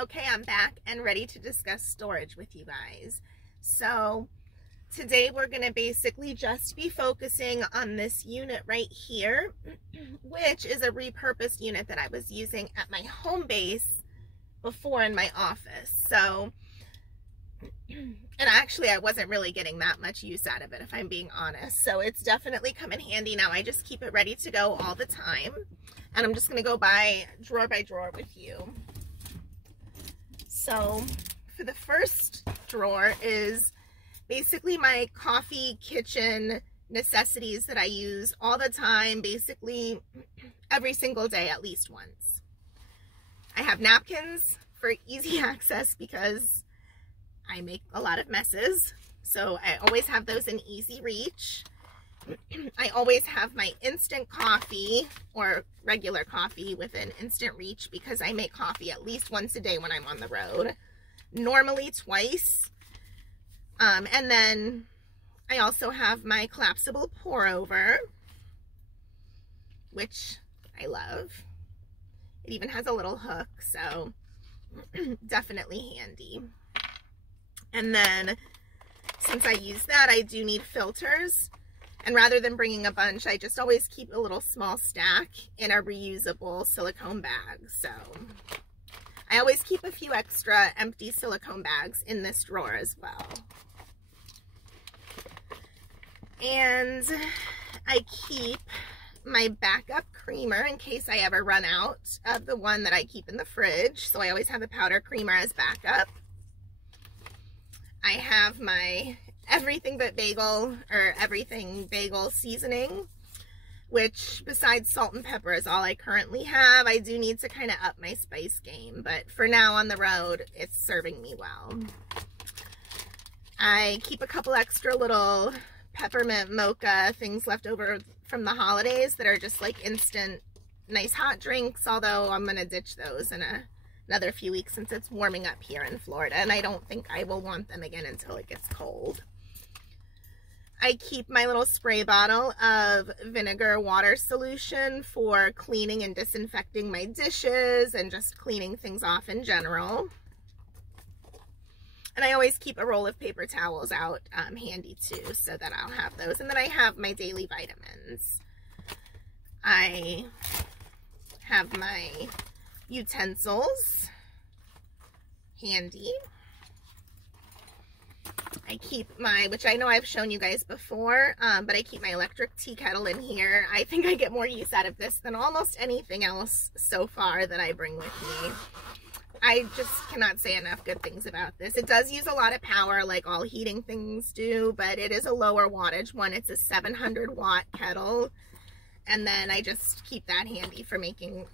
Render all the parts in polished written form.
Okay, I'm back and ready to discuss storage with you guys. So today we're going to basically just be focusing on this unit right here, which is a repurposed unit that I was using at my home base before in my office. So, and actually I wasn't really getting that much use out of it, if I'm being honest. So it's definitely come in handy now. I just keep it ready to go all the time. And I'm just going to go by drawer with you. So for the first drawer is basically my coffee kitchen necessities that I use all the time, basically every single day at least once. I have napkins for easy access because I make a lot of messes, so I always have those in easy reach. I always have my instant coffee or regular coffee within instant reach because I make coffee at least once a day when I'm on the road, normally twice. And then I also have my collapsible pour over, which I love. It even has a little hook, so definitely handy. And then since I use that, I do need filters. And rather than bringing a bunch, I just always keep a little small stack in a reusable silicone bag. So I always keep a few extra empty silicone bags in this drawer as well. And I keep my backup creamer in case I ever run out of the one that I keep in the fridge. So I always have a powder creamer as backup. I have my everything bagel seasoning, which besides salt and pepper is all I currently have. I do need to kind of up my spice game, but for now on the road, it's serving me well. I keep a couple extra little peppermint mocha things left over from the holidays that are just like instant nice hot drinks, although I'm gonna ditch those in another few weeks since it's warming up here in Florida, and I don't think I will want them again until it gets cold. I keep my little spray bottle of vinegar water solution for cleaning and disinfecting my dishes and just cleaning things off in general. And I always keep a roll of paper towels out handy too, so that I'll have those. And then I have my daily vitamins. I have my utensils handy. I keep my, which I know I've shown you guys before, but I keep my electric tea kettle in here. I think I get more use out of this than almost anything else so far that I bring with me. I just cannot say enough good things about this. It does use a lot of power like all heating things do, but it is a lower wattage one. It's a 700 watt kettle. And then I just keep that handy for making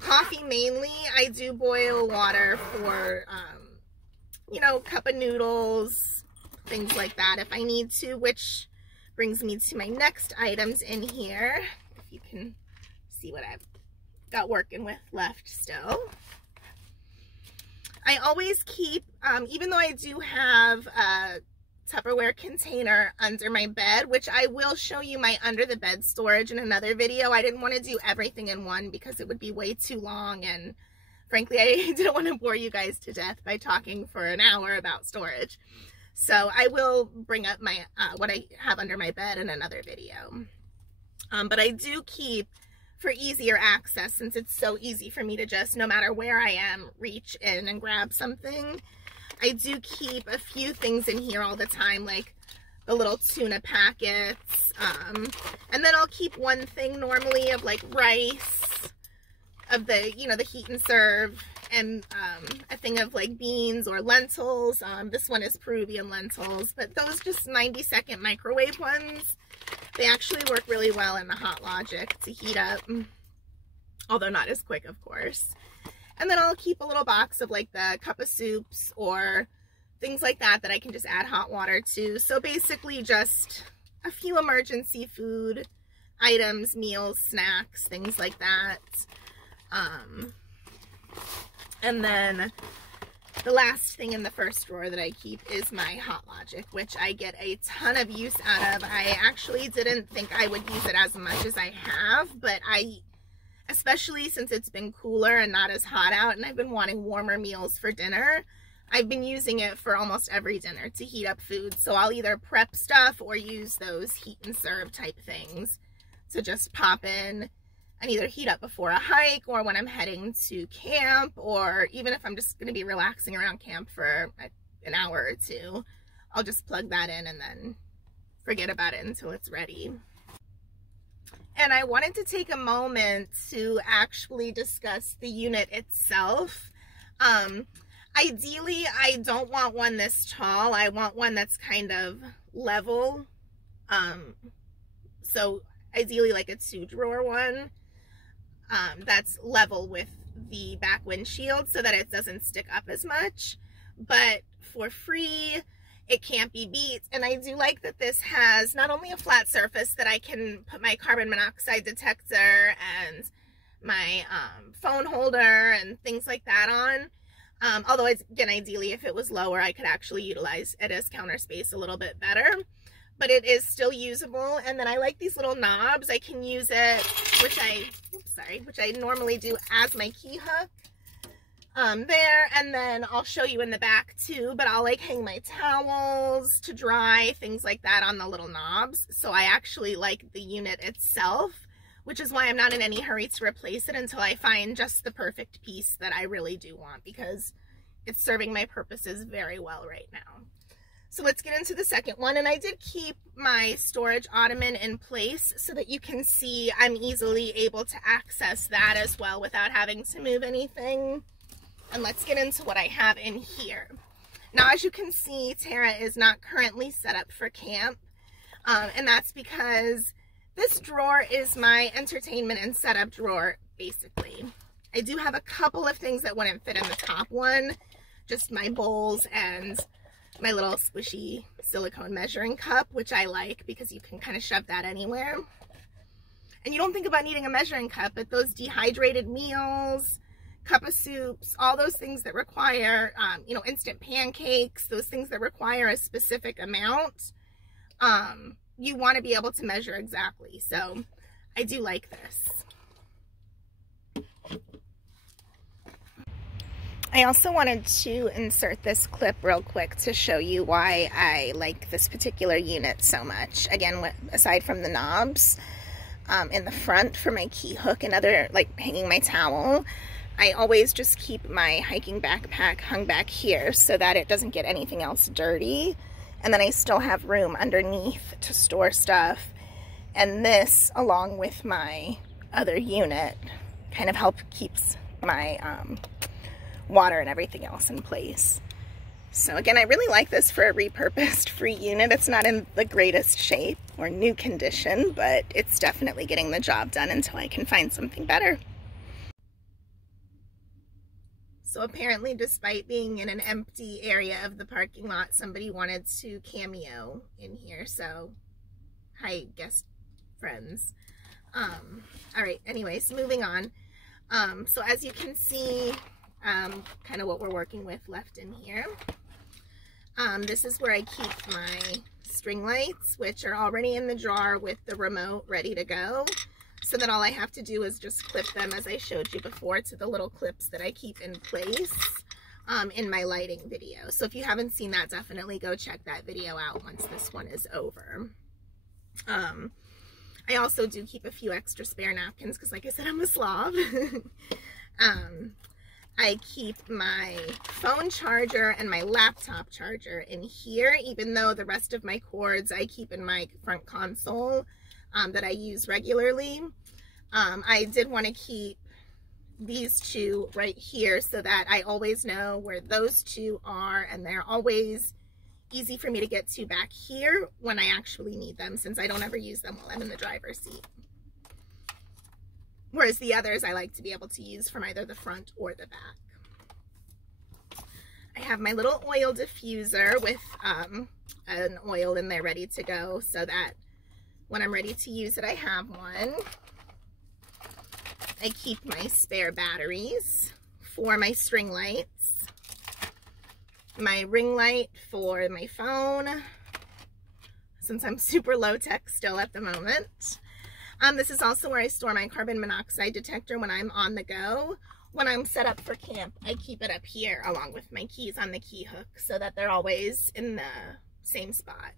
coffee mainly. I do boil water for, you know, cup of noodles, things like that if I need to, which brings me to my next items in here. If you can see what I've got working with left still. I always keep, even though I do have a Tupperware container under my bed, which I will show you my under the bed storage in another video. I didn't want to do everything in one because it would be way too long, and frankly, I didn't want to bore you guys to death by talking for an hour about storage. So I will bring up my what I have under my bed in another video. But I do keep, for easier access, since it's so easy for me to just, no matter where I am, reach in and grab something, I do keep a few things in here all the time, like the little tuna packets. And then I'll keep one thing normally of like rice, of the, you know, the heat and serve, and a thing of like beans or lentils. This one is Peruvian lentils, but those just 90-second microwave ones, they actually work really well in the Hot Logic to heat up, although not as quick, of course. And then I'll keep a little box of like the cup of soups or things like that that I can just add hot water to. So basically just a few emergency food items, meals, snacks, things like that. And then the last thing in the first drawer that I keep is my Hot Logic, which I get a ton of use out of. I actually didn't think I would use it as much as I have, but especially since it's been cooler and not as hot out and I've been wanting warmer meals for dinner. I've been using it for almost every dinner to heat up food. So I'll either prep stuff or use those heat and serve type things to just pop in and either heat up before a hike or when I'm heading to camp, or even if I'm just going to be relaxing around camp for an hour or two, I'll just plug that in and then forget about it until it's ready. And I wanted to take a moment to actually discuss the unit itself. Ideally, I don't want one this tall. I want one that's kind of level. So ideally like a 2-drawer one that's level with the back windshield so that it doesn't stick up as much. But for free, it can't be beat. And I do like that this has not only a flat surface that I can put my carbon monoxide detector and my phone holder and things like that on. Although, again, ideally, if it was lower, I could actually utilize it as counter space a little bit better. But it is still usable. And then I like these little knobs. I can use it, which I normally do as my key hook. There, and then I'll show you in the back too, but I'll like hang my towels to dry, things like that on the little knobs. So I actually like the unit itself, which is why I'm not in any hurry to replace it until I find just the perfect piece that I really do want, because it's serving my purposes very well right now. So let's get into the second one. And I did keep my storage ottoman in place so that you can see I'm easily able to access that as well without having to move anything. And let's get into what I have in here. Now, as you can see, Terra is not currently set up for camp. And that's because this drawer is my entertainment and setup drawer, basically. I do have a couple of things that wouldn't fit in the top one. Just my bowls and my little squishy silicone measuring cup, which I like because you can kind of shove that anywhere. And you don't think about needing a measuring cup, but those dehydrated meals, cup of soups, all those things that require, you know, instant pancakes, those things that require a specific amount, you want to be able to measure exactly. So I do like this. I also wanted to insert this clip real quick to show you why I like this particular unit so much. Again, aside from the knobs in the front for my key hook and other, like hanging my towel, I always just keep my hiking backpack hung back here so that it doesn't get anything else dirty. And then I still have room underneath to store stuff. And this, along with my other unit, kind of keeps my water and everything else in place. So again, I really like this for a repurposed free unit. It's not in the greatest shape or new condition, but it's definitely getting the job done until I can find something better. So apparently, despite being in an empty area of the parking lot, somebody wanted to cameo in here. So, hi, guest friends. All right, anyways, moving on. So as you can see, kind of what we're working with left in here. This is where I keep my string lights, which are already in the jar with the remote ready to go. So that all I have to do is just clip them, as I showed you before, to the little clips that I keep in place in my lighting video. So if you haven't seen that, definitely go check that video out once this one is over. I also do keep a few extra spare napkins because, like I said, I'm a slob. I keep my phone charger and my laptop charger in here, even though the rest of my cords I keep in my front console that I use regularly. I did want to keep these two right here so that I always know where those two are, and they're always easy for me to get to back here when I actually need them, since I don't ever use them while I'm in the driver's seat. Whereas the others I like to be able to use from either the front or the back. I have my little oil diffuser with an oil in there ready to go so that when I'm ready to use it, I have one. I keep my spare batteries for my string lights, my ring light for my phone, since I'm super low tech still at the moment. This is also where I store my carbon monoxide detector when I'm on the go. When I'm set up for camp, I keep it up here along with my keys on the key hook so that they're always in the same spot.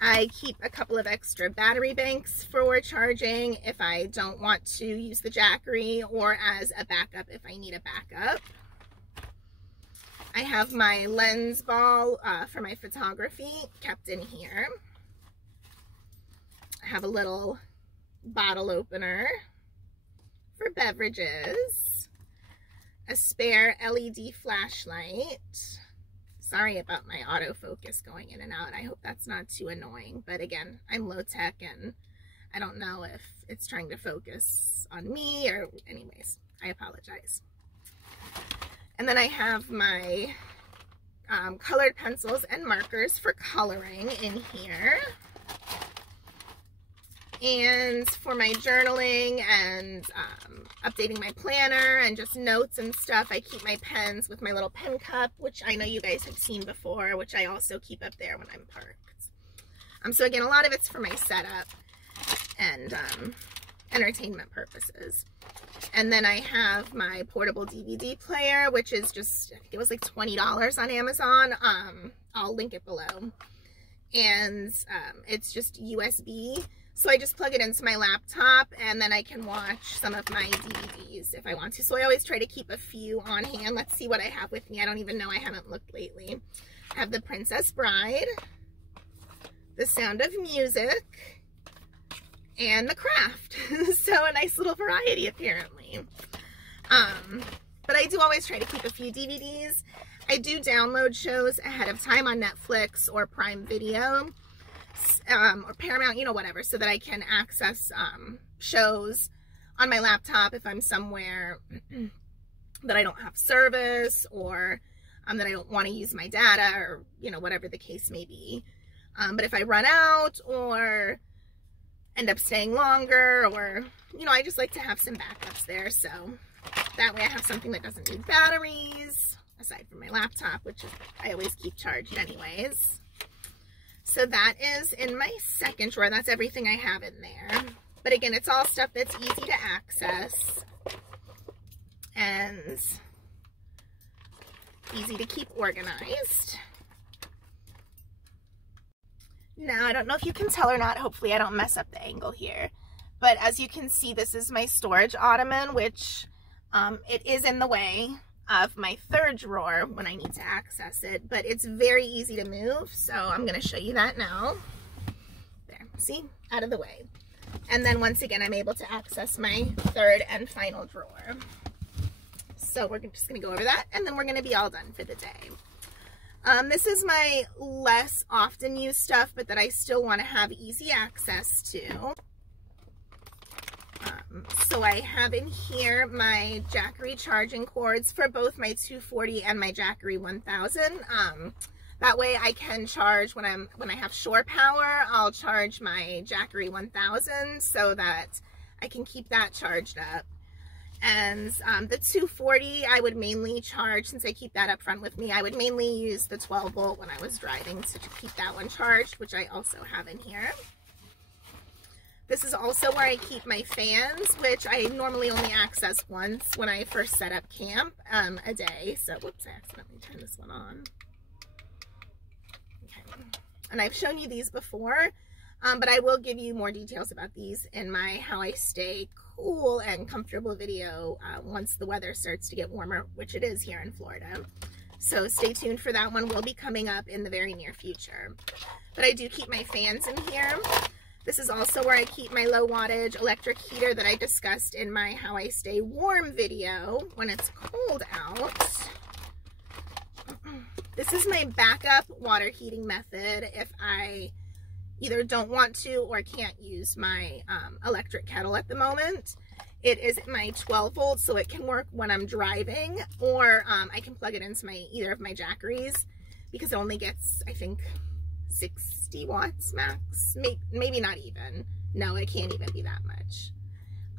I keep a couple of extra battery banks for charging if I don't want to use the Jackery, or as a backup if I need a backup. I have my lens ball for my photography kept in here. I have a little bottle opener for beverages, a spare LED flashlight. Sorry about my autofocus going in and out. I hope that's not too annoying. But again, I'm low tech and I don't know if it's trying to focus on me or anyways, I apologize. And then I have my colored pencils and markers for coloring in here. And for my journaling and updating my planner and just notes and stuff, I keep my pens with my little pen cup, which I know you guys have seen before, which I also keep up there when I'm parked. So again, a lot of it's for my setup and entertainment purposes. And then I have my portable DVD player, which is just, I think it was like $20 on Amazon. I'll link it below. And it's just USB. So I just plug it into my laptop and then I can watch some of my DVDs if I want to. So I always try to keep a few on hand. Let's see what I have with me. I don't even know. I haven't looked lately. I have The Princess Bride, The Sound of Music, and The Craft. So a nice little variety apparently. But I do always try to keep a few DVDs. I do download shows ahead of time on Netflix or Prime Video. Or Paramount, you know, whatever, so that I can access shows on my laptop if I'm somewhere that I don't have service, or that I don't want to use my data, or, you know, whatever the case may be. But if I run out or end up staying longer, or, you know, I just like to have some backups there, so that way I have something that doesn't need batteries, aside from my laptop, which is, I always keep charged anyways. So that is in my second drawer. That's everything I have in there. But again, it's all stuff that's easy to access and easy to keep organized. Now, I don't know if you can tell or not. Hopefully I don't mess up the angle here. But as you can see, this is my storage ottoman, which it is in the way of my third drawer when I need to access it, but it's very easy to move, so I'm going to show you that now. There, see, out of the way. And then once again, I'm able to access my third and final drawer. So we're just going to go over that, and then we're going to be all done for the day. This is my less often used stuff, but that I still want to have easy access to. So I have in here my Jackery charging cords for both my 240 and my Jackery 1000. That way I can charge when I have shore power. I'll charge my Jackery 1000 so that I can keep that charged up. And the 240 I would mainly charge, since I keep that up front with me, I would mainly use the 12 volt when I was driving to keep that one charged, which I also have in here. This is also where I keep my fans, which I normally only access once when I first set up camp a day. So, whoops, I accidentally turned this one on. Okay. And I've shown you these before, but I will give you more details about these in my How I Stay Cool and Comfortable video once the weather starts to get warmer, which it is here in Florida. So stay tuned for that one. Will be coming up in the very near future. But I do keep my fans in here. This is also where I keep my low wattage electric heater that I discussed in my How I Stay Warm video when it's cold out. This is my backup water heating method if I either don't want to or can't use my electric kettle at the moment. It is my 12 volts, so it can work when I'm driving, or I can plug it into either of my Jackeries, because it only gets, I think, 60 watts max, maybe not even. No, it can't even be that much.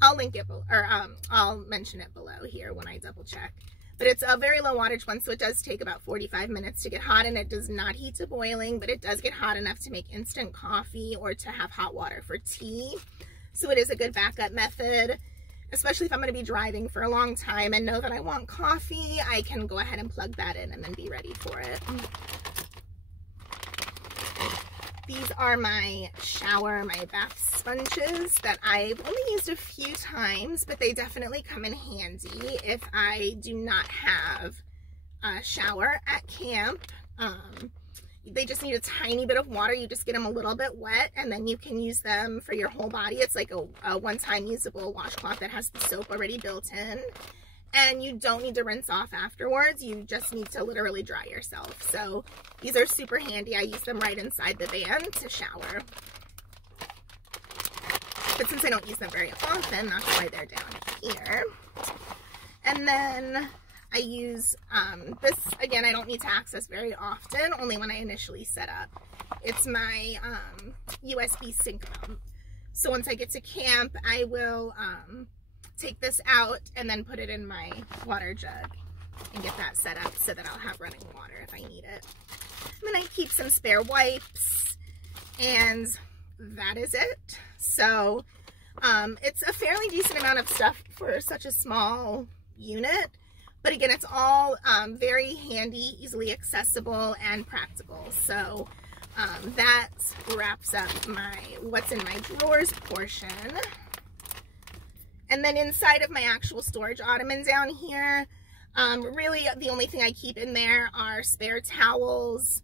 I'll link it below, or I'll mention it below here when I double check. But it's a very low wattage one, so it does take about 45 minutes to get hot, and it does not heat to boiling, but it does get hot enough to make instant coffee or to have hot water for tea. So it is a good backup method, especially if I'm going to be driving for a long time and know that I want coffee. I can go ahead and plug that in and then be ready for it. These are my bath sponges that I've only used a few times, but they definitely come in handy if I do not have a shower at camp. They just need a tiny bit of water. You just get them a little bit wet, and then you can use them for your whole body. It's like a one-time usable washcloth that has the soap already built in. And you don't need to rinse off afterwards. You just need to literally dry yourself. So these are super handy. I use them right inside the van to shower. But since I don't use them very often, that's why they're down here. And then I use this, again, I don't need to access very often, only when I initially set up. It's my USB sink pump. So once I get to camp, I will take this out and then put it in my water jug and get that set up so that I'll have running water if I need it. And then I keep some spare wipes, and that is it. So it's a fairly decent amount of stuff for such a small unit, but again, it's all very handy, easily accessible, and practical. So that wraps up my what's in my drawers portion. And then inside of my actual storage ottoman down here, really the only thing I keep in there are spare towels,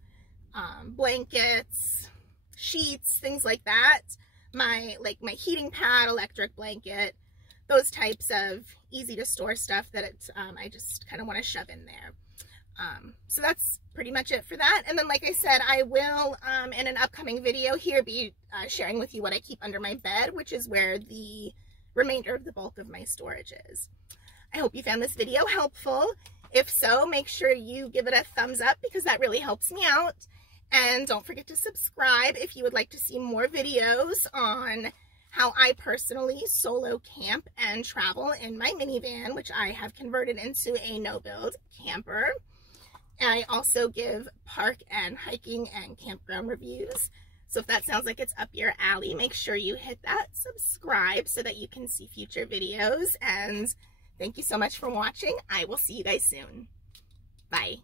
blankets, sheets, things like that. My heating pad, electric blanket, those types of easy to store stuff that I just kind of want to shove in there. So that's pretty much it for that. And then, like I said, I will in an upcoming video here be sharing with you what I keep under my bed, which is where the remainder of the bulk of my storage is. I hope you found this video helpful. If so, make sure you give it a thumbs up because that really helps me out. And don't forget to subscribe if you would like to see more videos on how I personally solo camp and travel in my minivan, which I have converted into a no-build camper. And I also give park and hiking and campground reviews. So if that sounds like it's up your alley, make sure you hit that subscribe so that you can see future videos. And thank you so much for watching. I will see you guys soon. Bye.